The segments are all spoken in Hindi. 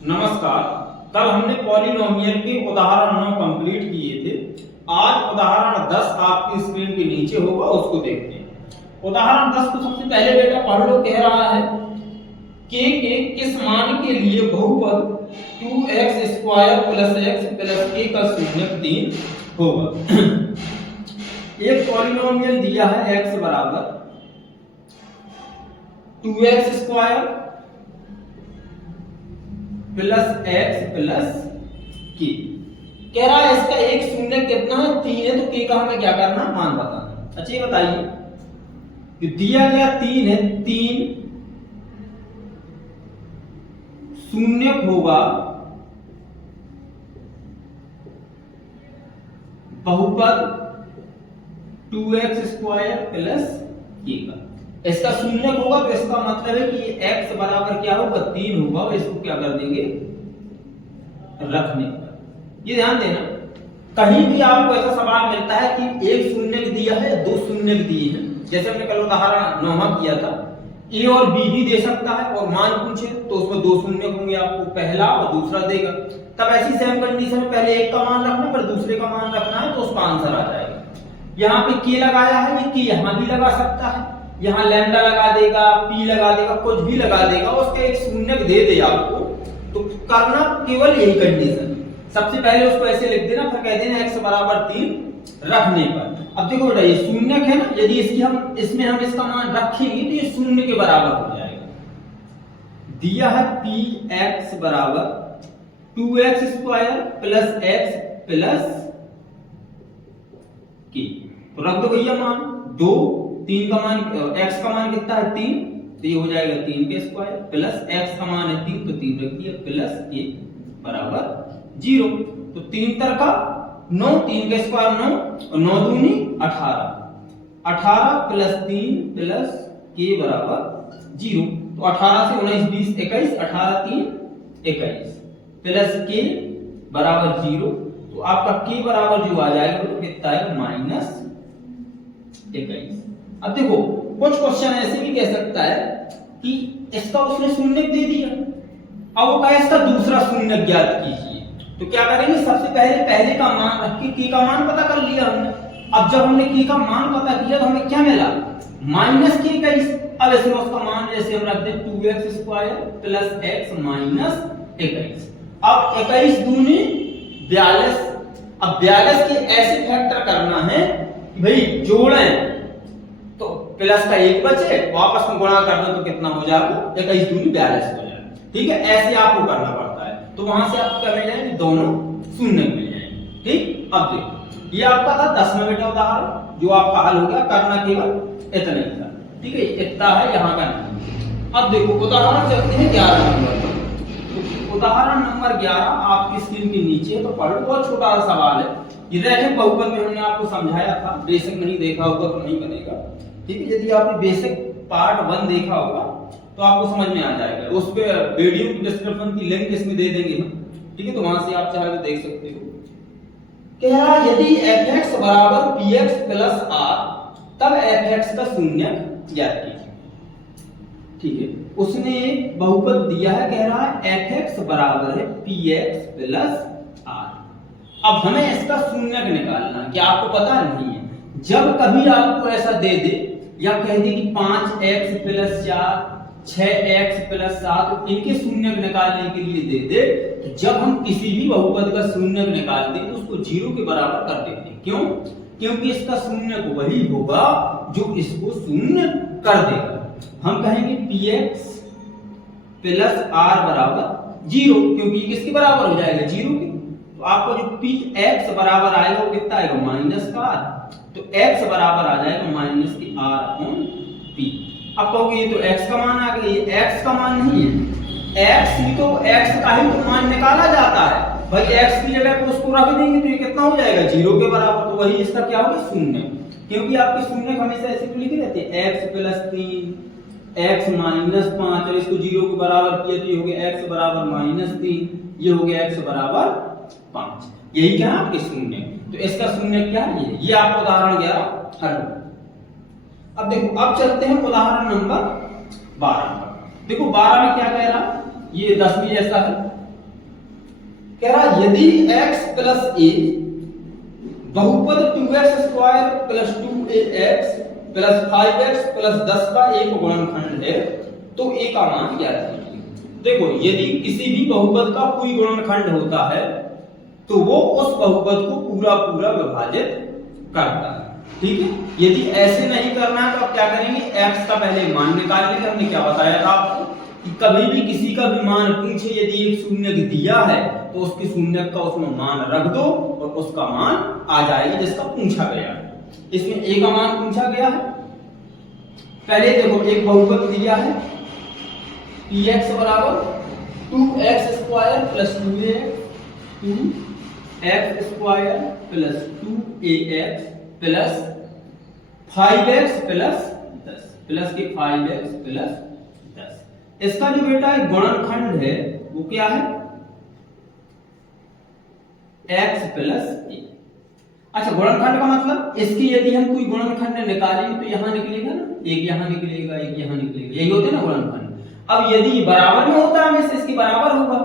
नमस्कार। कल हमने पॉलिनोमियल के उदाहरण 9 कंप्लीट किए थे। आज उदाहरण 10 आपकी स्क्रीन के नीचे होगा, उसको देखते हैं। उदाहरण 10 को सबसे पहले बेटा पढ़ लो। कह रहा है k के किस मान के लिए बहुपद 2x² + x + k का शून्यक 3 होगा। एक पॉलिनोमियल दिया है x बराबर 2x² plus x plus k। कह रहा है इसका एक शून्य कितना है, 3 है, तो k का हमें क्या करना, मान बताना। अच्छा ये बताइए, जो दिया गया 3 है, 3 शून्य होगा बहुपद 2x² प्लस k का। इसका शून्य होगा तो इसका मतलब है कि ये x बराबर क्या होगा, 3 होगा, और इसको क्या कर देंगे, रखने पर। ये ध्यान देना, कहीं भी आपको ऐसा सवाल मिलता है कि एक शून्य दिया है, दो शून्य दिए हैं, जैसे हमने कल उदाहरण 9 किया था, a और b भी दे सकता है और मान पूछे तो उसमें दो शून्य होंगे, आपको पहला और दूसरा देगा। तब ऐसी सेम कंडीशन में पहले एक का मान रखना, फिर दूसरे का मान रखना है, तो उसका आंसर आ जाएगा। यहाँ पे k लगाया है, ये k यहाँ भी लगा सकता है, यहाँ लैम्डा लगा देगा, p लगा देगा, कुछ भी लगा देगा, उसका एक शून्य दे दे आपको, तो करना केवल यही कंडीशन। सबसे पहले उसको ऐसे लिख देना, फिर कह देना x बराबर 3 रखने पर। अब देखो बेटा ये शून्य है ना, यदि इसमें हम इसका मान रखेंगे तो ये शून्य के बराबर हो जाएगा। दिया है px बराबर 2x² plus x plus k, तो रख दो भैया मान 2, 3 का मान, x का मान कितना है 3, तो ये हो जाएगा 3 के स्क्वायर, प्लस x का मान है 3, तो 3 रख दिया, प्लस k बराबर 0। तो 3 तर का 9, 3 का स्क्वायर 9 और 9 दूनी 18, 18 प्लस 3 प्लस k बराबर 0। तो 18 से 19 20 21, 18 3 21 प्लस k बराबर 0। तो आपका k बराबर जो आ जाएगा वो कितना है, -21। अब देखो कुछ क्वेश्चन ऐसे भी कह सकता है कि इसका उसने शून्य दे दिया, अब वो कहे इसका दूसरा शून्य ज्ञात कीजिए। तो क्या करेंगे, सबसे पहले का मान रख के k का मान पता कर लिया हमने। अब जब हमने k का मान पता किया तो हमें क्या मिला, -21। अब इसमें उसका मान जैसे हम रख दे 2x² प्लस x -21। अब 21 दूनी 42। अब 42 के ऐसे फैक्टर करना है कि भाई जोड़ें तो प्लस का 1 बचे, वापस में गुणा कर दो तो कितना हो जाएगा, 21 दूनी 42 हो जाएगा। ठीक है, ऐसे आपको करना पड़ता है, तो वहां से आपको क्या मिल जाएंगे, दोनों शून्य मिल जाएंगे। ठीक, अब देखो ये आपका था 10वां बेटा उदाहरण, जो आपका हल हो गया, करना केवल इतना ही था। ठीक है, इतना है यहाँ का नहीं। अब देखो उदाहरण चलते हैं 11 नंबर पर। उदाहरण नंबर 11 आपकी स्क्रीन के नीचे है, तो पढ़ लो। बहुत छोटा सा सवाल है, ये रैखिक बहुपद में हमने आपको समझाया था, बेसिक नहीं देखा होगा तो नहीं बनेगा। ठीक है, यदि आपने बेसिक पार्ट 1 देखा होगा तो आपको समझ में आ जाएगा। उस पे वीडियो की डिस्क्रिप्शन की लिंक इसमें दे देंगे हम। ठीक है, तो वहां से आप चाहे तो देख सकते हो। कह रहा यदि fx बराबर px प्लस r, तब fx का शून्यक ज्ञात कीजिए। ठीक है, उसने एक बहुपद दिया है, कह रहा है fx बराबर है px प्लस r। अब हमें इसका शून्यक निकालना है, क्या आपको पता नहीं है। जब कभी आपको ऐसा दे दे या कह दे कि 5x प्लस 4, 6x प्लस 7, इनके शून्यक निकालने के लिए दे दे, तो जब हम किसी भी बहुपद का शून्यक निकालते हैं तो उसको 0 के बराबर कर देते हैं। क्यों? क्योंकि इसका शून्यक वही होगा जो इसको शून्य कर देगा। हम कहेंगे px प्लस r बराबर 0, क्योंकि किसके बराबर हो जाएगा, 0 के। तो आपको जो px बराबर आएगा वो कितना आएगा, -r। तो x बराबर आ जाएगा -r/p। अब कहोगे ये तो x का मान आ गया, ये x का मान नहीं है, x ही तो x का ही तो मान निकाला जाता है भाई। x की जगह पे उसको रख देंगे तो ये कितना हो जाएगा, 0 के बराबर। तो वही इसका क्या होगा, शून्य। क्योंकि आपके शून्य हमेशा ऐसे तो लिखे रहते हैं, x प्लस 3, x -5, और इसको 0 के बराबर किया तो ये हो गया x बराबर -3, ये हो गया x बराबर 5। यही क्या है आपके शून्य। तो इसका शून्य क्या है, ये आपको उदाहरण 11 हल। अब देखो, अब चलते हैं उदाहरण नंबर 12 पर। देखो 12 में क्या कह रहा, ये 10वीं जैसा है। कह रहा यदि x प्लस a बहुपद 2x square plus 2ax plus 5x plus 10 का एक गुणनखंड है तो a का मान ज्ञात कीजिए। देखो यदि किसी भी बहुपद का कोई गुणनखंड होता है तो वो उस बहुपद को पूरा पूरा विभाजित करता है, ठीक है। यदि ऐसे नहीं करना है तो आप क्या करेंगे, x का पहले मान निकाल लेंगे। हमने क्या बताया था आपको कि कभी भी किसी का भी मान पूछे, यदि एक शून्य दिया है तो उसके शून्य का उसमें मान रख दो और उसका मान आ जाएगा जिसका पूछा गया है। इसमें a का मान पूछा गया है। पहले देखो एक बहुपद दिया है px बराबर 2x square plus 2x square plus 2ax plus 5x plus 10 plus के 5x प्लस 10। इसका जो बेटा एक गुणनखंड है वो क्या है, x प्लस a। अच्छा गुणनखंड का मतलब इसकी यदि हम कोई गुणनखंड निकालेंगे तो यहां निकलेगा ना, एक यहां निकलेगा एक यहां निकलेगा, यही होते ना गुणनखंड। अब यदि बराबर में होता है हमेशा इसके बराबर होगा,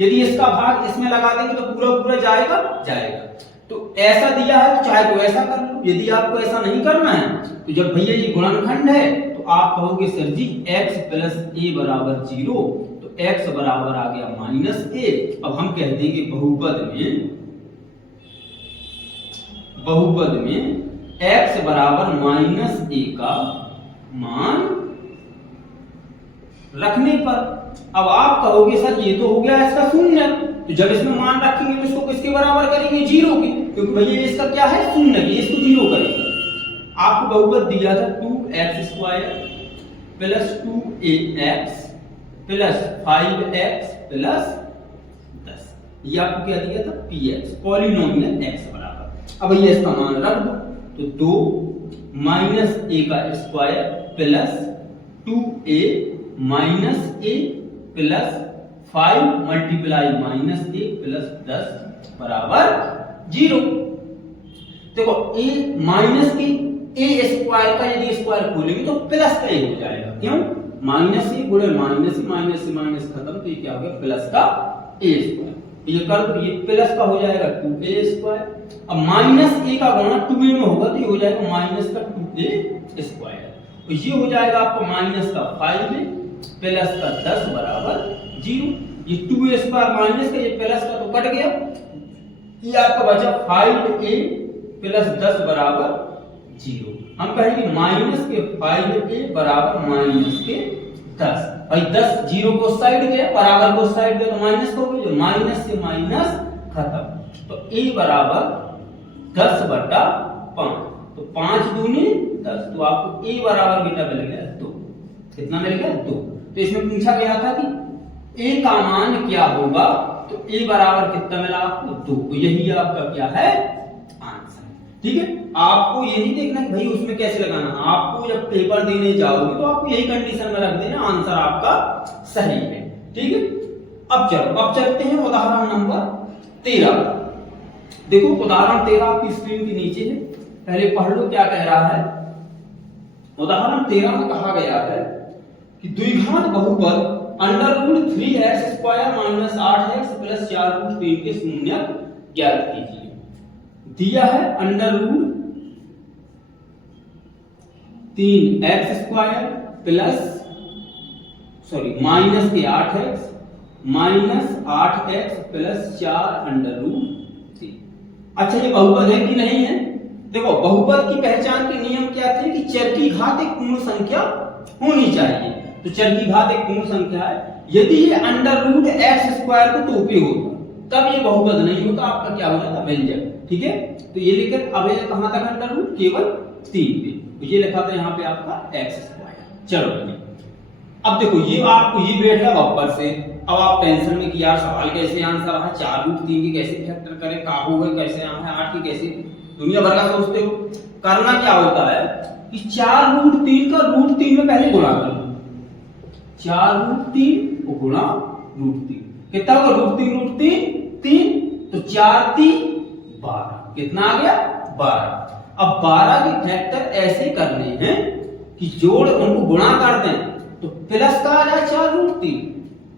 यदि इसका भाग इसमें लगा देंगे तो पूरा पूरा जाएगा जाएगा। तो ऐसा दिया है तो चाहे तो ऐसा कर लो, यदि आपको ऐसा नहीं करना है तो जब भैया ये गुणनखंड है तो आप कहोगे sir ji x plus a बराबर 0, तो x बराबर आ गया माइनस a। अब हम कह देंगे बहुपद में x बराबर माइनस a का मान रखने पर, अब आप कहोगे सर ये तो हो गया इसका शून्य, तो जब इसमें मान रखेंगे तो इसको किसके बराबर करेंगे, 0 के, क्योंकि भैया इसका क्या है शून्य, ये इसको 0 करेगा। आपको बहुपद दिया था 2x square plus 2ax plus 5x plus 10, ये आपको क्या दिया था px, पॉलिनोमियल x बराबर। अब भैया इसका मान रख दो तो 2 माइनस a का square plus 2a minus a plus 5 multiply minus a plus 10 बराबर 0। देखो a माइनस के a स्क्वायर का यदि स्क्वायर खोलेंगे तो प्लस का a हो जाएगा, क्यों, माइनस a गुणे माइनस से माइनस से माइनस खत्म, तो ये क्या हो गया प्लस का a स्क्वायर। ये कर दो, ये प्लस का हो जाएगा 2a स्क्वायर। अब माइनस a का गुणा 2a में होगा तो ये हो जाएगा माइनस का 2a स्क्वायर, तो ये हो जाएगा आपको माइनस का 5a प्लस का 10 बराबर 0। ये 2a स्क्वायर माइनस का, ये प्लस का तो कट गया, ये आपका बचा 5a प्लस 10 बराबर 0। हम कहेंगे माइनस के 5a बराबर माइनस के 10। भाई 10 0 को साइड गया, बराबर को साइड गया तो माइनस हो गया, माइनस से माइनस खत्म, तो a बराबर 10 बटा 5, तो 5 दूनी 10, तो आपको a बराबर बेटा मिल गया 2। कितना मिल गया 2। तो इसमें पूछा गया था कि a का मान क्या होगा, तो a बराबर कितना मिला आपको 2, तो यही आपका क्या है आंसर, ठीक है। आपको ये नहीं देखना कि भाई उसमें कैसे लगाना, आपको जब पेपर देने जाओगे तो आपको यही कंडीशन में रख देना आंसर आपका सही है, ठीक है। अब चलते हैं उदाहरण नंबर 13। देखो उदाहरण 13 आपकी स्क्रीन के नीचे है, पहले पढ़ लो क्या कह रहा है। उदाहरण 13 में कहा गया है कि द्विघात बहुपद √3x square minus 8x plus 4 root 3 के शून्य ज्ञात कीजिए। दिया है √3x स्क्वायर प्लस माइनस के 8x माइनस 8x प्लस 4 √3। अच्छा ये बहुपद है कि नहीं है, देखो बहुपद की पहचान के नियम क्या थे कि चर की घात एक पूर्ण संख्या होनी चाहिए, तो चर की घात एक पूर्ण संख्या है। यदि ये √x स्क्वायर को टोपे होता तब ये बहुपद नहीं होता, आपका क्या हो जाता व्यंजक, ठीक है। तो ये लिखे, अब ये कहां तक √ केवल 3 पे, तो ये लिखा था यहाँ पे आपका x स्क्वायर। चलो अब देखो ये आपको ये बैठ गया ऊपर से, अब आप टेंशन में कि यार सवाल कैसे आंसर है, 4 √3 की कैसे फैक्टर करें, काबू है कैसे आना है, 8 की कैसे, दुनिया भर का सोचते हो। करना क्या होता है कि 4 √3 का √3 में पहले गुणा कर लो, 4 √3 को गुणा √3, कितना होगा √3 3, तो 4 3 12, कितना आ गया 12। अब 12 के फैक्टर ऐसे करने हैं कि जोड़ उनको गुणा कर दें तो प्लस का आ जाए 4 √3,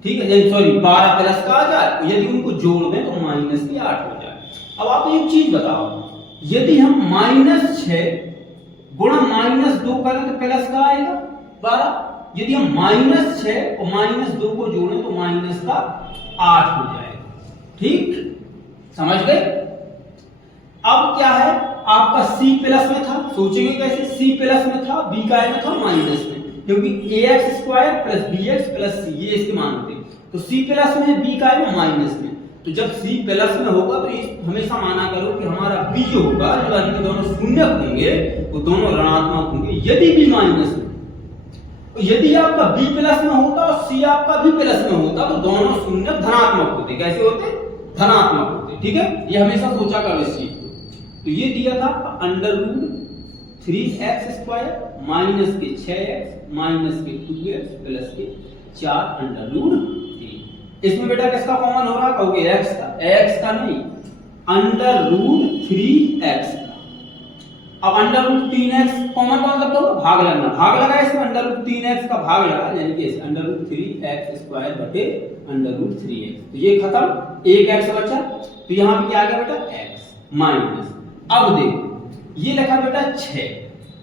ठीक है, सॉरी 12 प्लस का आ जाए, यदि उनको जोड़ दें तो माइनस की 8 हो जाए। अब आप एक चीज बताओ, यदि हम -6 गुणा -2 करें तो प्लस का आएगा 12, यदि हम -6 और -2 को जोड़ें तो माइनस का 8 हो जाएगा। ठीक, समझ गए? अब क्या है, आपका C प्लस में था, सोचेंगे कैसे, C प्लस में था, B का में था माइनस में, क्योंकि ax² + bx + c ये इसके मान होते हैं। तो C प्लस में, B का में माइनस में, तो जब C प्लस में होगा तो हमेशा माना करो कि हमारा B जो होगा, जो यानी कि दोनों शून्य होंगे, वो दोनों ऋणात्मक होंगे। यदि B माइनस में, यदि आपका B प्लस में होता और C आपका भी प्लस में होता तो दोनों शून्य धनात्मक होते। कैसे होते? धनात्मक होते। ठीक है, ये हमेशा सोचा करो इस चीज को। तो ये दिया था √3x² माइनस के 6x माइनस के 2x प्लस के 4√3। इसमें बेटा किसका कॉमन हो रहा है? कहोगे x का, x का नहीं, √3x का। अब √3x कॉमन का मतलब होगा भाग लगना, भाग लगा इसमें, √3x का भाग लगा, यानी कि √3x² बटे √3x। तो ये खत्म, एक x बचा, तो यहां पे क्या आ गया बेटा? x minus. अब देखो ये लिखा बेटा 6,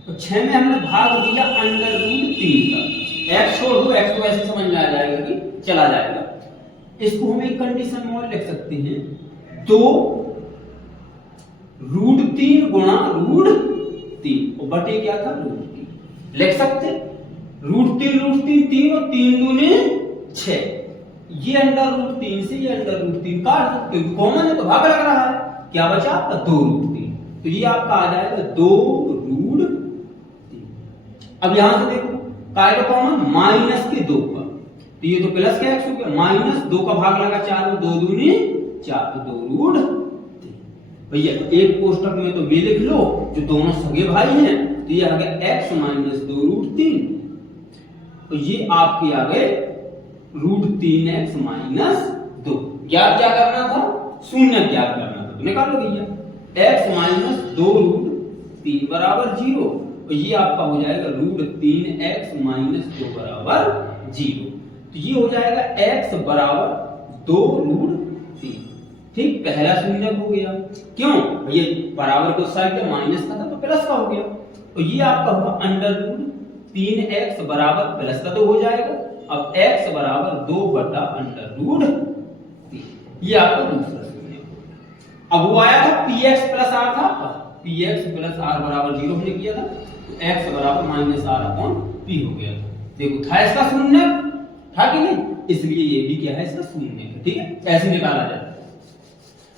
तो 6 में हमने भाग दिया √3 का, x छोड़ दो, x को ऐसे समझ में आ जाएगा कि चला जाएगा। इसको हम एक कंडीशन में और लिख सकते हैं, 2 √3 गुणा √3 और बटे क्या था? √3 लिख सकते। √3 3 और 3 दूनी 6, ये √3 से ये √3 काट दो, क्योंकि कॉमन है तो भाग लग रहा है। क्या बचा आपका? 2√3, तो ये आपका आ जाएगा 2√3। अब यहां से देखो काय का कॉमन, माइनस के 2 का, तो ये तो प्लस का x हो गया, माइनस 2 का भाग लगा 4 में, 2 दूनी 4, तो 2√3। भैया एक कोष्टक में तो ये लिख लो जो दोनों सगे भाई हैं, तो ये आ गया x माइनस 2√3, तो ये आपके आ गए √3x माइनस 2। ज्ञात क्या करना था? शून्य ज्ञात करना था, तो निकालो भैया, x माइनस 2√3 बराबर 0, और ये आपका हो जाएगा √3x माइनस 2 बराबर 0। तो ये हो जाएगा x बराबर 2√3। ठीक, पहला शून्य हो गया, क्यों? ये बराबर को साइड पे माइनस का था तो प्लस का हो गया, तो ये आपका होगा √3x बराबर प्लस का 2 हो जाएगा। अब x बराबर 2 बटा √3, ये आपका दूसरा शून्य। अब वो आया था px प्लस r था, px प्लस r बराबर 0 हमने किया था, तो x बराबर -r/p हो गया। देखो था इसका शून्य, था कि नहीं, इसलिए ये भी क्या है? इसका शून्य है। ठीक है, ऐसे निकाला जाता है।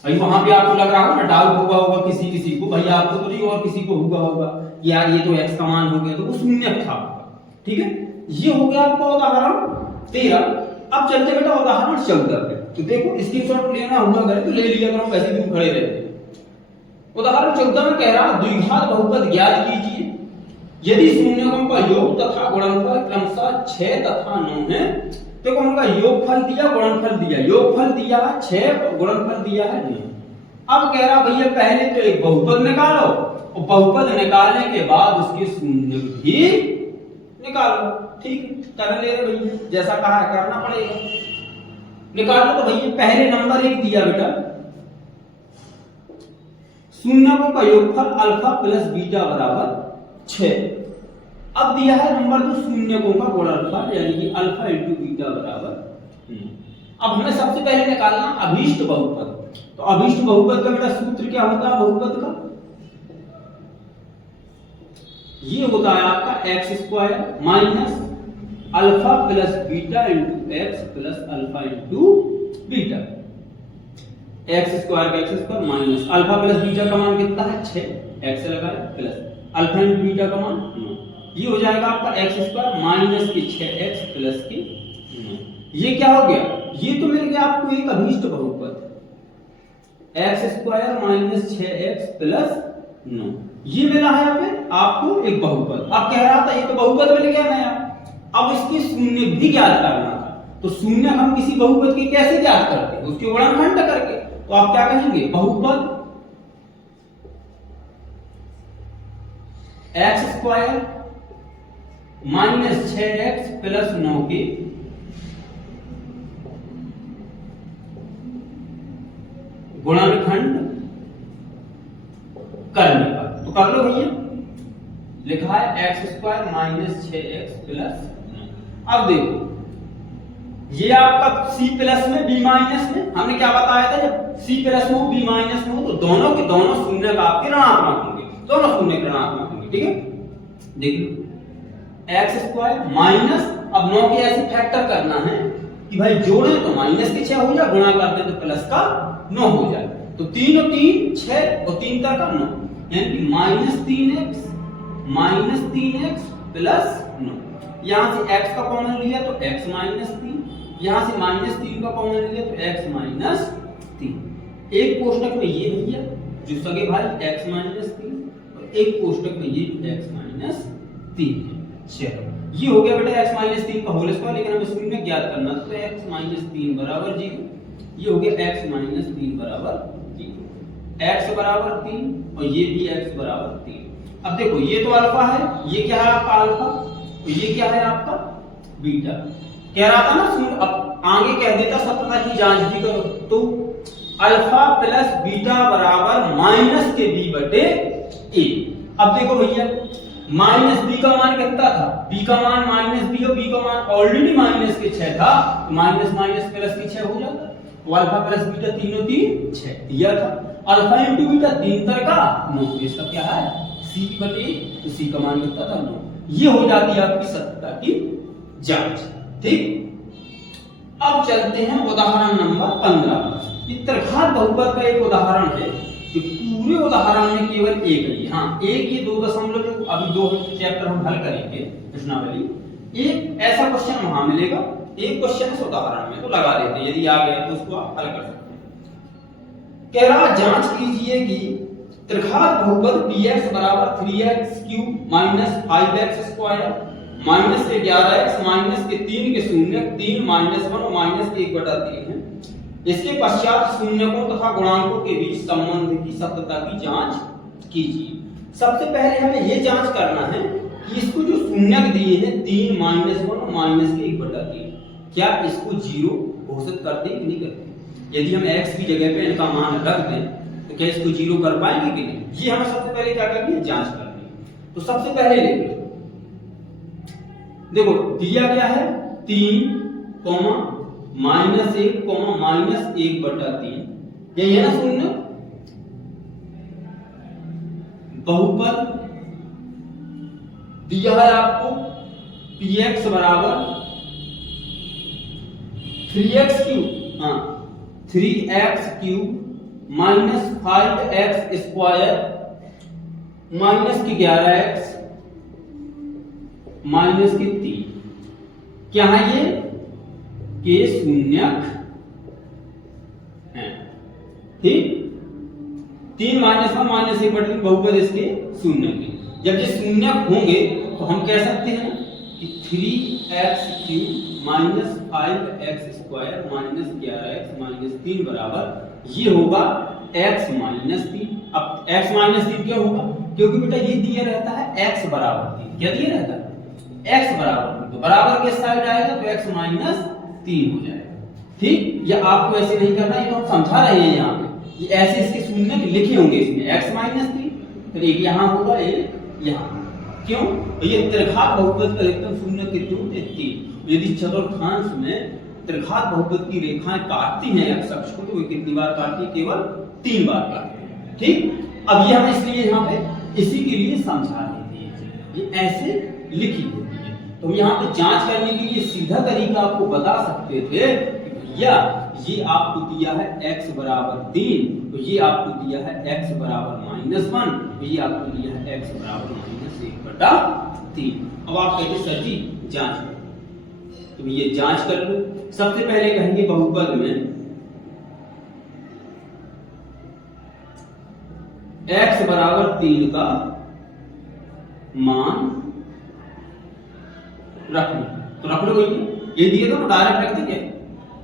भाई वहां पे आपको लग रहा होगा ना, डाउट होगा किसी को, भैया आपको तो नहीं और किसी को होगा यार ये तो x का मान हो गया, तो वो शून्य था। ठीक है, ये हो गया आपका उदाहरण 13। अब चलते बेटा उदाहरण 14 पे। तो देखो स्क्रीनशॉट लेना हुआ करे तो ले लिया करो, वैसे भी खड़े रहते हैं। उदाहरण 14 में कह रहा द्विघात बहुपद ज्ञात कीजिए यदि शून्यकों का योग तथा गुणनफल क्रमशः 6 तथा 9 है। देखो उनका योगफल दिया, गुणनफल दिया, योगफल दिया 6 और गुणनफल दिया है 9। अब कह रहा भैया पहले तो एक बहुपद निकालो, और बहुपद निकालने के बाद उसके शून्य भी निकालो। ठीक, कर ले रहे भैया, जैसा कहा है करना पड़ेगा। निकालो तो भैया पहले नंबर 1 दिया बेटा, शून्यकों का योगफल अल्फा प्लस बीटा बराबर 6। अब दिया है नंबर 2 शून्यकों का गुणनफल यानी कि अल्फा इंटू बीटा बराबर 9। अब हमें सबसे पहले निकालना अभीष्ट बहुपद। तो अभीष्ट बहुपद का बेटा सूत्र क्या होता है बहुपद का? ये होता है आपका x² minus alpha plus beta into x plus alpha into beta. x² का x² minus alpha plus beta का मान कितना है 6, x लगाया प्लस अल्फा इंटू बीटा का मान 9। ये हो जाएगा आपका x² माइनस के 6x प्लस के 9। ये क्या हो गया? ये तो मिल गया आपको एक अभीष्ट बहुपद x² माइनस 6x प्लस 9। ये मिला है हमें आपको एक बहुपद। अब कह रहा था ये तो बहुपद मिल गया नया, अब इसके शून्य भी ज्ञात करना था। तो शून्य हम किसी बहुपद के कैसे ज्ञात करते हैं? उसके गुणनखंड करके। तो आप क्या कहेंगे? बहुपद x² माइनस 6x प्लस 9 के गुणनखंड करने पर। तो कर लो भैया, लिखा है x square minus 6x plus 9। अब देखो ये आपका c प्लस में b माइनस में, हमने क्या बताया था, जब c प्लस में हो b माइनस में हो तो दोनों के दोनों शून्य का आपके ऋणात्मक होंगे, दोनों शून्य के ऋणात्मक होंगे। ठीक है, देख लो एक्स स्क्वायर माइनस, अब 9 के ऐसे फैक्टर करना है कि भाई जोड़े तो माइनस के 6 हो जाए, गुणा करते तो प्लस का 9 हो जाए। तो 3 और 3 6 और 3 का 9, यानी कि -3x प्लस 9। यहां से x का कॉमन लिया तो x माइनस 3, यहां से -3 का कॉमन लिया तो x माइनस 3। एक कोष्टक में ये भैया जो सगे भाई x माइनस 3, और एक कोष्टक में ये x माइनस 3 है। चलो ये हो गया बेटा x माइनस 3 का होल स्क्वायर, लेकिन हमें शून्य ज्ञात करना तो x माइनस 3 बराबर 0। ये हो गया x माइनस 3 बराबर 0, x बराबर 3 और ये भी x बराबर 3। अब देखो ये तो अल्फा है, ये क्या है आपका अल्फा, तो ये क्या है आपका बीटा। कह रहा था ना सुन, अब आगे कह देता सत्यता की जांच भी करो, तो अल्फा प्लस बीटा बराबर माइनस के b बटे a। अब देखो भैया माइनस b का मान कितना था, b का मान माइनस b और b का मान ऑलरेडी माइनस के 6 था, तो माइनस माइनस प्लस के 6 हो जाता। तो अल्फा प्लस बीटा 3 और 3 6 दिया था, अल्फा इंटू बीटा 3 का 9, इसका क्या है c बटे, तो c का मान कितना था 9। ये हो जाती है आपकी सत्यता की जांच। ठीक, अब चलते हैं उदाहरण नंबर 15। ये त्रिघात बहुपद का एक उदाहरण है, जो पूरे उदाहरण में केवल एक है। हाँ एक, ये 2 दशमलव जो अभी 2 चैप्टर हम हल करेंगे प्रश्नावली, एक ऐसा क्वेश्चन वहां मिलेगा, एक क्वेश्चन इस उदाहरण में तो लगा देते हैं, यदि आ गया तो उसको आप हल कर सकते हैं। कह रहा जांच कीजिए कि त्रिघात बहुपद px बराबर 3x cube minus 5x square minus के 11x माइनस के 3 के शून्य 3 माइनस 1 और माइनस के 1/3 है। इसके पश्चात शून्यकों तथा गुणांकों के बीच संबंध की सत्यता की जांच कीजिए। सबसे पहले हमें यह जांच करना है कि इसको जो शून्यक दिए हैं 3 माइनस 1 और माइनस के 1/3, क्या इसको 0 घोषित करते कि नहीं करते। यदि हम x की जगह पे इनका मान रख दें तो क्या इसको 0 कर पाएंगे कि नहीं, ये हमें सबसे पहले क्या करनी है, जांच करनी है। तो सबसे पहले लिख लो, देखो दिया क्या है 3 माइनस 1 माइनस 1/3, यही है ना शून्य। बहुपद दिया है आपको px बराबर 3x क्यूब, हाँ 3x cube minus 5x square minus के 11x माइनस के 3, क्या है ये के शून्यक है। ठीक, 3 माइनस 1 माइनस 1/3 बहुपद इसके शून्यक है। जब ये शून्यक होंगे तो हम कह सकते हैं कि 3x cube minus 5x square minus 11x minus 3 बराबर ये होगा x माइनस 3। अब x माइनस 3 क्यों होगा, क्योंकि बेटा ये दिया रहता है x बराबर 3, क्या दिया रहता है x बराबर 3, तो बराबर के साइड आएगा तो x माइनस 3 हो जाएगा। ठीक, ये आपको ऐसे नहीं करना, ये तो हम समझा रहे हैं यहाँ पे, ये ऐसे इसके शून्य लिखे होंगे इसमें x माइनस 3, फिर एक यहाँ होगा एक यहाँ। क्यों, तो ये त्रिघात बहुपद का एकदम शून्य कितने होते हैं 3। यदि चतुर्थांश में त्रिघात बहुपद की रेखाएं काटती हैं x अक्ष को तो वे कितनी बार काटती है, केवल 3 बार काटती है। ठीक, अब ये हम इसलिए यहाँ पे इसी के लिए समझा रहे थे, ये ऐसे लिखी होती है। तो हम यहाँ पे जांच करने के लिए सीधा तरीका आपको बता सकते थे कि भैया ये आपको दिया है x बराबर 3, तो ये आपको दिया है x बराबर -1, तो ये आपको दिया है x बराबर -1/3। अब आप कहते सर जी जांच करो, तो ये जांच कर लो। सबसे पहले कहेंगे बहुपद में x बराबर 3 का मान रखना, तो रख लो भैया, ये दिए तो डायरेक्ट रख देंगे।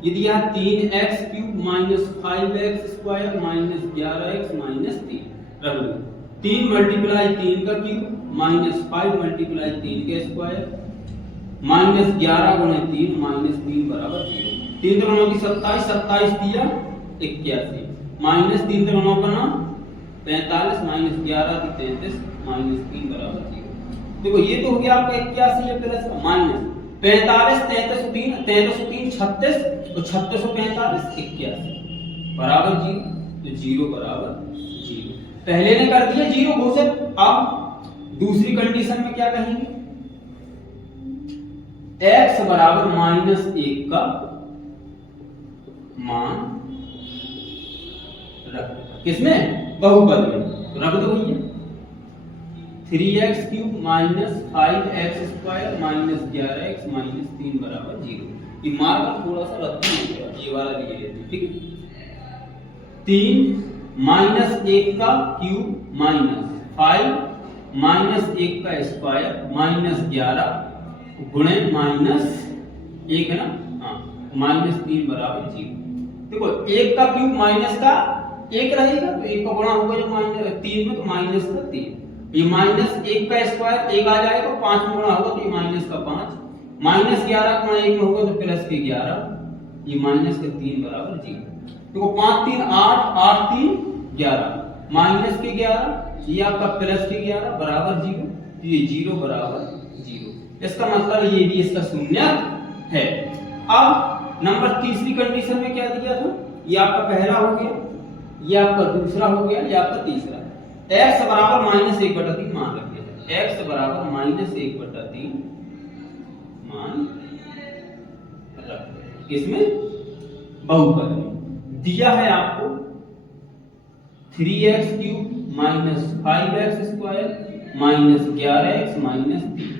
ये दिया 3x cube minus 5x square minus 11x minus 3, रख लो 3 मल्टीप्लाई 3 का क्यूब माइनस 5 मल्टीप्लाई 3 का स्क्वायर माइनस 11 गुणे 3 माइनस 3 बराबर 0। 3 दूनी 27, 27 दिया 81, माइनस 3 3 9 का 45 माइनस 11 की 33 माइनस 3 बराबर 0। देखो ये तो हो गया आपका 81 है प्लस का माइनस 45 33 3 36 और 36 45 81 बराबर 0, तो 0 बराबर 0। पहले ने कर दिया 0 घोषित। अब दूसरी कंडीशन में क्या कहेंगे, x बराबर -1 का मान रख, किसमें, बहुपद में, तो रख दो भैया 3x³ minus 5x² minus 11x minus 3 बराबर 0। ये मार्क थोड़ा सा रद्द हो गया, ये वाला ले लेते हैं, ठीक है। 3 माइनस 1 का क्यूब माइनस 5 माइनस 1 का स्क्वायर माइनस 11 गुणे माइनस 1 है ना, हाँ, माइनस 3 बराबर 0। देखो 1 का क्यूब माइनस का 1 रहेगा, तो 1 का गुणा होगा जो माइनस 3 में, तो माइनस का 3। ये माइनस 1 का स्क्वायर 1 आ जाएगा, 5 में गुणा होगा तो ये माइनस का 5, माइनस 11 गुणा 1 में होगा तो प्लस के 11, ये माइनस के 3 बराबर 0। देखो 5 3 8 8 3 11 माइनस के 11, ये आपका प्लस के 11 बराबर 0, तो ये 0 बराबर 0। इसका मतलब ये भी इसका शून्य है। अब नंबर तीसरी कंडीशन में क्या दिया था, ये आपका पहला हो गया, ये आपका दूसरा हो गया, ये आपका तीसरा। x बराबर -1/3 मान रखिए, x बराबर -1/3 मान रख, इसमें बहुपद में दिया है आपको 3x³ minus 5x² minus 11x minus 3,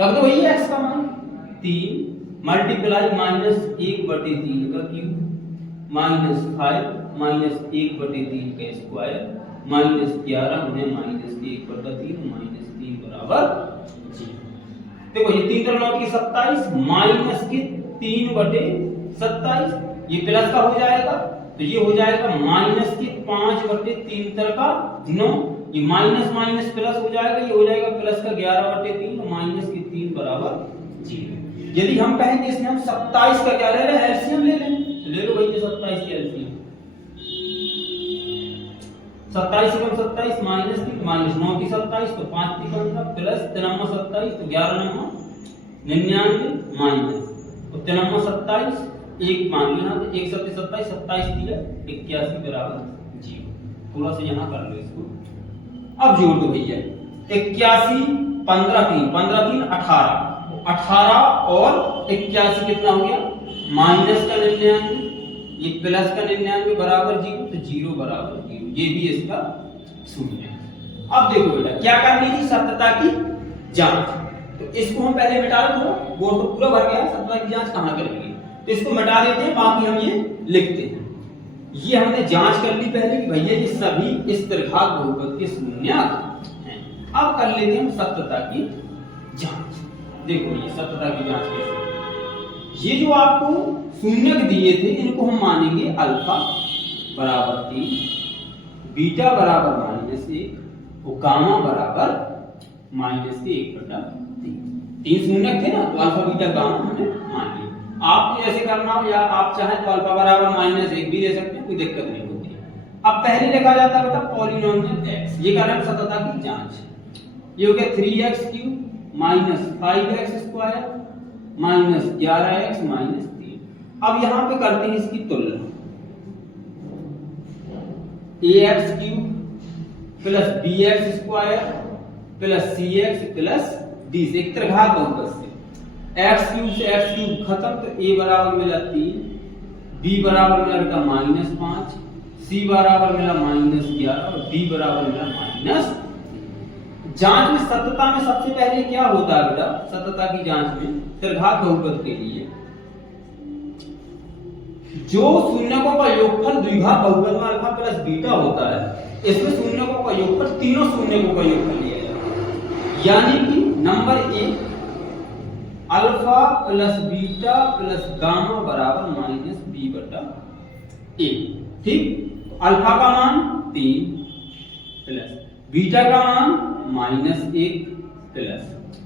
रख दो भैया x का मान 3 मल्टीप्लाई -1/3 का क्यूब माइनस 5 माइनस 1/3 का स्क्वायर माइनस 11 गुणे माइनस 1/3 माइनस 3 बराबर 0। देखो ये 3 3 9 की 27 माइनस के 3/27, ये प्लस का हो जाएगा, तो ये हो जाएगा माइनस के 5/3 का 9, ये माइनस माइनस प्लस हो जाएगा, ये हो जाएगा प्लस का 11/3 माइनस के 3 बराबर 0। यदि हम कहेंगे इसमें हम 27 का क्या ले लें, एलसीएम ले लें, तो ले लो भैया 27 की एलसीएम, 27 से कम 27 माइनस 3 माइनस 9 की 27 तो 5 की 15 प्लस 3 27 तो 11 99 माइनस तो 3 27 1 मान लिया, तो 1 7 27 27 दिया 81 बराबर 0। थोड़ा सा यहाँ कर लो इसको, अब जोड़ दो भैया 81 15 3 18 18 और 81 कितना हो गया, माइनस का 99 ये प्लस का 99 बराबर 0, तो 0 बराबर 0, ये भी इसका शून्य है। अब देखो बेटा क्या करनी थी, सत्यता की जांच, तो इसको हम पहले मिटा दो, बोर्ड तो पूरा भर गया, सत्यता की जांच कहां करेंगे, तो इसको मिटा देते हैं, बाकी हम ये लिखते हैं। ये हमने जांच कर ली पहले कि भैया ये सभी इस त्रिघात बहुपद के शून्य हैं। अब कर लेते हैं सत्यता की जांच। देखो ये सत्यता की जांच कैसे, ये जो आपको शून्य दिए थे इनको हम मानेंगे अल्फा बराबर 3, बीटा बराबर -1 और गामा बराबर -1/3। 3 शून्य थे ना, तो अल्फा बीटा गामा हमने मान लिया। आपको ऐसे करना हो या आप चाहें तो अल्फा बराबर -1 भी ले सकते हैं, कोई दिक्कत नहीं होती है। अब पहले लिखा जाता है बेटा पॉलिनोमियल x, ये कर रहे हैं सत्यता की जांच। ये हो गया 3x³ minus 5x² minus 11x minus 3। अब यहां पे करते हैं इसकी तुलना, ax³ plus bx² plus cx plus d से एक त्रिघात बहुपद से x³ से x³ खत्म, तो a बराबर मिला 3, b बराबर मिला बेटा -5, c बराबर मिला -11 और d बराबर मिला -। जांच में सत्यता में सबसे पहले क्या होता है बेटा, सत्यता की जांच में त्रिघात बहुपद के लिए जो शून्यकों का योगफल द्विघात बहुपद में अल्फा प्लस बीटा होता है, इसमें शून्यकों का योगफल तीनों शून्यकों का योगफल लिया जाता है। यानी कि number 1 alpha plus beta plus gamma बराबर -b/a, ठीक। अल्फा का मान 3 प्लस बीटा का मान -1 प्लस,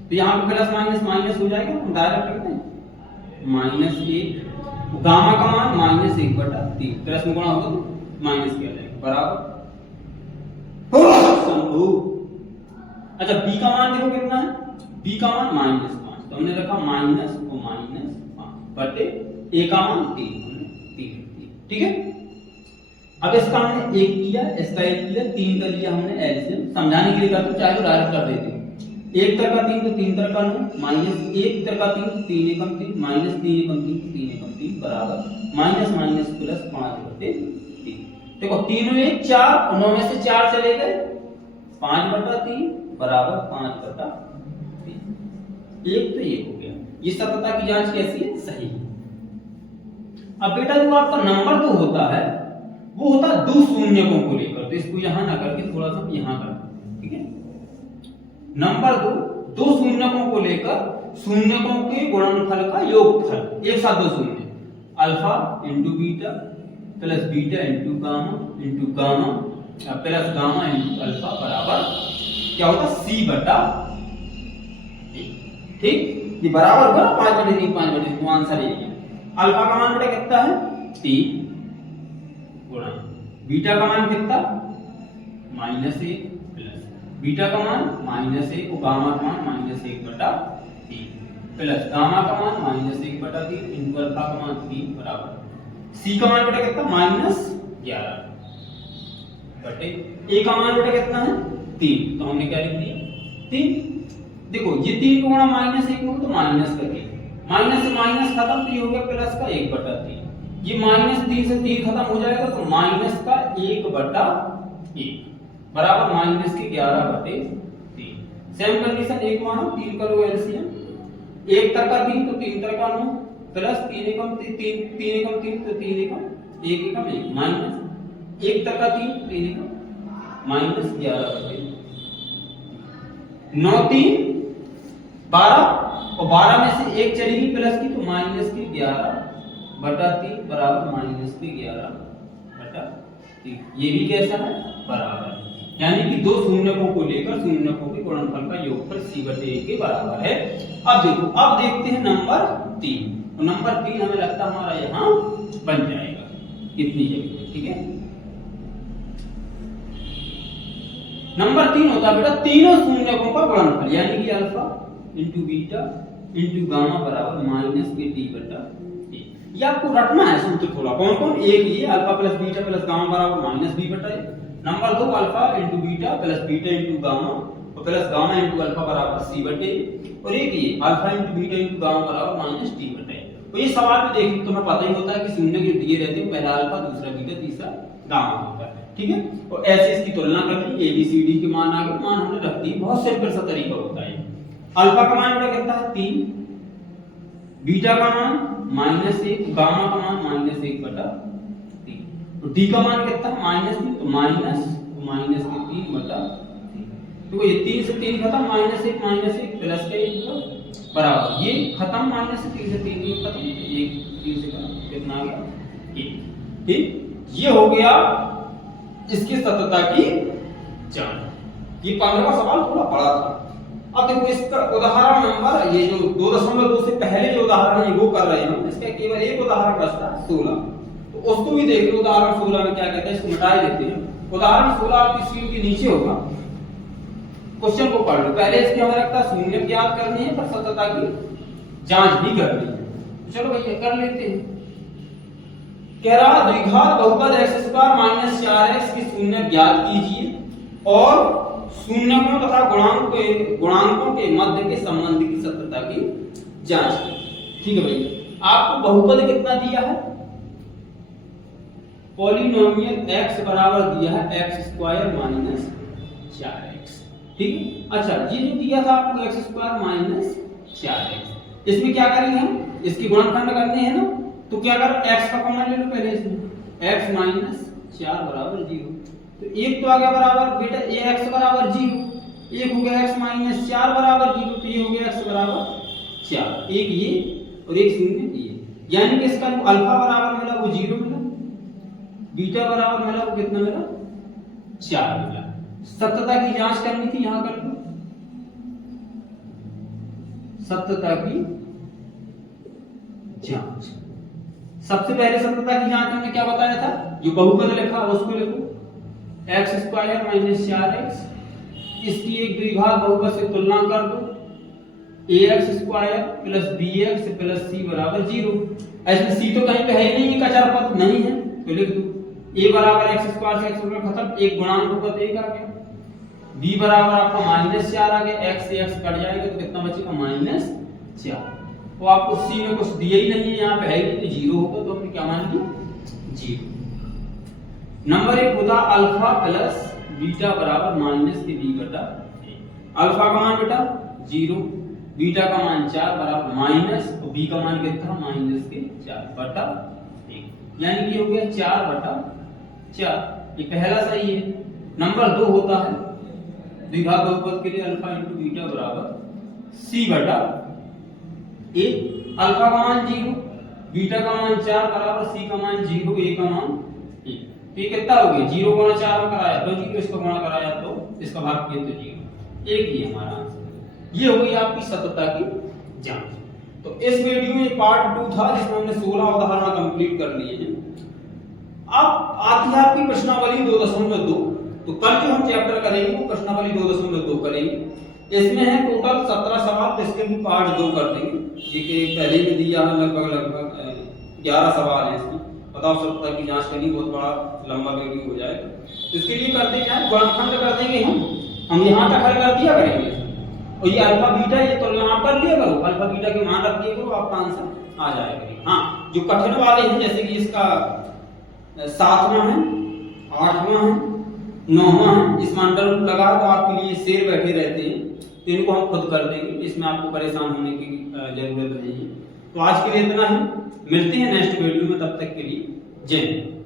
तो यहाँ पे प्लस माइनस माइनस हो जाएगा, हम डायरेक्ट करते हैं -1, गामा का मान -1/3 प्लस में गुणा होगा तो माइनस किया जाएगा बराबर शंभू। अच्छा बी का मान देखो कितना है, बी का मान -5, तो हमने रखा माइनस और -5 बटे ए का मान 3, हमने 3 लिख दिया। ठीक है, अब इसका हमने एक किया, इसका एक किया, 3 का लिया हमने एलसीएम, समझाने के लिए करते चाहे तो डायरेक्ट कर देते हैं। 1 तर का 3 तो 3 तर का 9, -1 तर का 3 तो 3 एकम 3, -3 एकम 3 तो 3 एकम 3 बराबर माइनस माइनस प्लस 5 बटे 3। देखो 3 में 4 और 9 में से 4 चले गए, 5 बटा 3 बराबर 5 बटा 3। एक तो ये हो गया। ये सततता की जांच कैसी है, सही है। अब बेटा जो आपका नंबर 2 होता है वो होता है दो शून्यकों को लेकर, तो इसको यहां ना करके थोड़ा सा यहां कर, ठीक है। नंबर 2 दो शून्यकों को लेकर शून्यकों के गुणनफल का योगफल, एक साथ दो शून्य, alpha into beta plus beta into gamma plus gamma into alpha बराबर क्या होता, सी बटा ए। ठीक, ये बराबर हुआ 5/3 5/3, तो आंसर यही है। अल्फा का मान बेटा कितना है 3 गुणा बीटा का मान कितना -1 प्लस बीटा का मान -1 और गामा का मान -1 बटा 3 प्लस गामा का मान -1 बटा 3 इंटू अल्फा का मान 3 बराबर सी का मान बेटा कितना -11 बटे ए का मान बेटा कितना है 3, तो हमने क्या लिख दिया 3। देखो ये 3 को गुणा -1 में तो माइनस करके माइनस से माइनस खत्म, तो ये हो गया प्लस का 1 बटा 3। ये -3 से 3 खत्म हो जाएगा तो माइनस का 1 बटा 1 बराबर माइनस के 11 बटे 3। सेम कंडीशन एक मानो 3 का लो एलसीएम, 1 तर का 3 तो 3 तर का 9 प्लस 3 एकम 3 3 एकम 3 तो 3 एकम 1 एकम 1 माइनस 1 तर का 3 3 एकम माइनस 11 बटे 9 3 12 और 12 में से 1 चलेगी प्लस की तो माइनस के 11 बटा 3 बराबर माइनस के 11 बटा 3। ये भी कैसा है, बराबर, यानी कि दो शून्यकों को लेकर शून्यकों के गुणनफल का योगफल c बटे a के बराबर है। अब देखो, अब देखते हैं नंबर 3, तो नंबर 3 हमें लगता है हमारा यहाँ बन जाएगा इतनी जगह। ठीक है, नंबर 3 होता है बेटा तीनों शून्यकों का गुणनफल, यानी कि alpha into beta into gamma बराबर माइनस के टी बटा ए। ये आपको रटना है सूत्र थोड़ा, कौन कौन, एक ये alpha plus beta plus gamma बराबर माइनस बी बटा ए। Number 2 alpha into beta plus beta into gamma और प्लस गामा इंटू अल्फा बराबर सी बटे ए। और एक ये alpha into beta into gamma बराबर माइनस टी बटा ए। तो ये सवाल में देखिए तुम्हें पता ही होता है कि शून्य के दिए रहते हैं, पहला अल्फा दूसरा बीटा तीसरा गामा होता है। ठीक है, और ऐसे इसकी तुलना कर ली, ए बी सी डी के मान आगे मान हमने रख दी, बहुत सिंपल सा तरीका होता है। अल्फा का मान बेटा कितना है 3, बीटा का मान -1, गामा का मान -1 बटा 3, तो डी का मान कितना है -3, तो माइनस के 3 बटा 3। देखो ये 3 से 3 खत्म, -1 प्लस का 1 बराबर ये खत्म, -3 से 3 ये खत्म, 1 3 से कितना आ गया 1। ठीक, ये हो गया इसकी सततता की जांच। ये 15वां सवाल थोड़ा बड़ा था। अब देखो इसका उदाहरण नंबर, ये जो 2.2 से पहले जो उदाहरण है वो कर रहे हैं, इसका केवल एक उदाहरण बचता है 16, तो उसको भी देख लो। उदाहरण 16 में क्या कहते हैं, इसको मिटा देते हैं। उदाहरण 16 आपकी स्क्रीन के नीचे होगा, क्वेश्चन को पढ़ लो। पहले इसके हमें लगता है शून्य ज्ञात करनी है, पर सततता की जांच भी करनी है। चलो भैया कर लेते हैं। कह रहा द्विघात बहुपद x² - 4x की शून्य ज्ञात कीजिए और शून्यकों तथा गुणांकों के मध्य के संबंध की सततता की जांच करें। ठीक है भैया, आपको बहुपद कितना दिया है, पॉलिनोमियल x बराबर दिया है x² - 4x। ठीक है, अच्छा ये जो दिया था आपको x² - 4x, इसमें क्या करेंगे हम, इसके गुणनखंड करने हैं ना, तो क्या करो x का कॉमन ले लो पहले इसमें, x - 4 बराबर 0, तो एक तो आ गया बराबर बेटा ax बराबर 0, एक हो गया x - 4 बराबर 0, तो ये हो गया x बराबर 4, एक ये और एक शून्य ये, यानी कि इसका जो अल्फा बराबर मिला वो 0 मिला, बीटा बराबर मिला वो कितना मिला 4 मिला। सततता की जांच करनी थी, यहां कर लो सततता की जांच। सबसे पहले सततता की जांच हमने क्या बताया था, जो बहुपद लिखा उसको लिखो, x स्क्वायर माइनस 4x, इसकी एक द्विघात बहुपद से तुलना कर दो, ax square plus bx plus c बराबर 0। ऐसे c तो कहीं पे है ही नहीं, का चर पद नहीं है तो लिख दो a बराबर x स्क्वायर से x स्क्वायर खत्म, एक गुणांक होगा तो एक आ गया, b बराबर आपका माइनस 4 आ गया, x से x कट जाएगा तो कितना बचेगा माइनस 4। तो आपको c में कुछ दिया ही नहीं है, यहाँ पे है ही तो 0 होगा, तो हमने क्या मान लिया 0। नंबर 1 होता अल्फा प्लस बीटा बराबर माइनस के b बटा a। अल्फा का मान बेटा 0, बीटा का मान 4 बराबर माइनस, और b का मान कितना माइनस के 4 बटा 1, यानी कि हो गया 4 बटा 4, ये पहला सही है। नंबर 2 होता है द्विघात बहुपद के लिए अल्फा इंटू बीटा बराबर c बटा a। अल्फा का मान 0, बीटा का मान 4 बराबर c का मान 0, a का मान 1। तो ये कितना हो गया 0 गुणा 4 में कराया तो 0, इसको गुणा कराया तो इसका भाग किया तो 0, एक ही हमारा आंसर। ये हो गई आपकी सततता की जांच। तो इस वीडियो में पार्ट 2 था जिसमें हमने 16 उदाहरण कंप्लीट कर लिए हैं। अब आती है आपकी प्रश्नावली 2.2। तो कल जो हम चैप्टर करेंगे वो प्रश्नावली 2.2 करेंगे। इसमें है टोटल 17 सवाल, तो इसके भी पार्ट 2 कर देंगे। ये कि पहले ही दिया है लगभग 11 सवाल है इसकी। बताओ सततता की जांच करनी, बहुत बड़ा लंबा वीडियो हो जाएगा। तो इसके लिए करते क्या है, गुणनखंड कर देंगे हम यहाँ तक हल कर दिया करेंगे, और ये अल्फा बीटा ये तुलना आप कर लिया करो, अल्फा बीटा के मान रख दिया करो, आपका आंसर आ जाएगा। हाँ, जो कठिन वाले हैं जैसे कि इसका 7वां है, 8वां है, 9वां है, इसमें अंडर रूट लगा तो आपके लिए शेर बैठे रहते हैं, तो इनको हम खुद कर देंगे, इसमें आपको परेशान होने की जरूरत नहीं है। तो आज के लिए इतना ही, मिलते हैं नेक्स्ट वीडियो में, तब तक के लिए जय हिंद।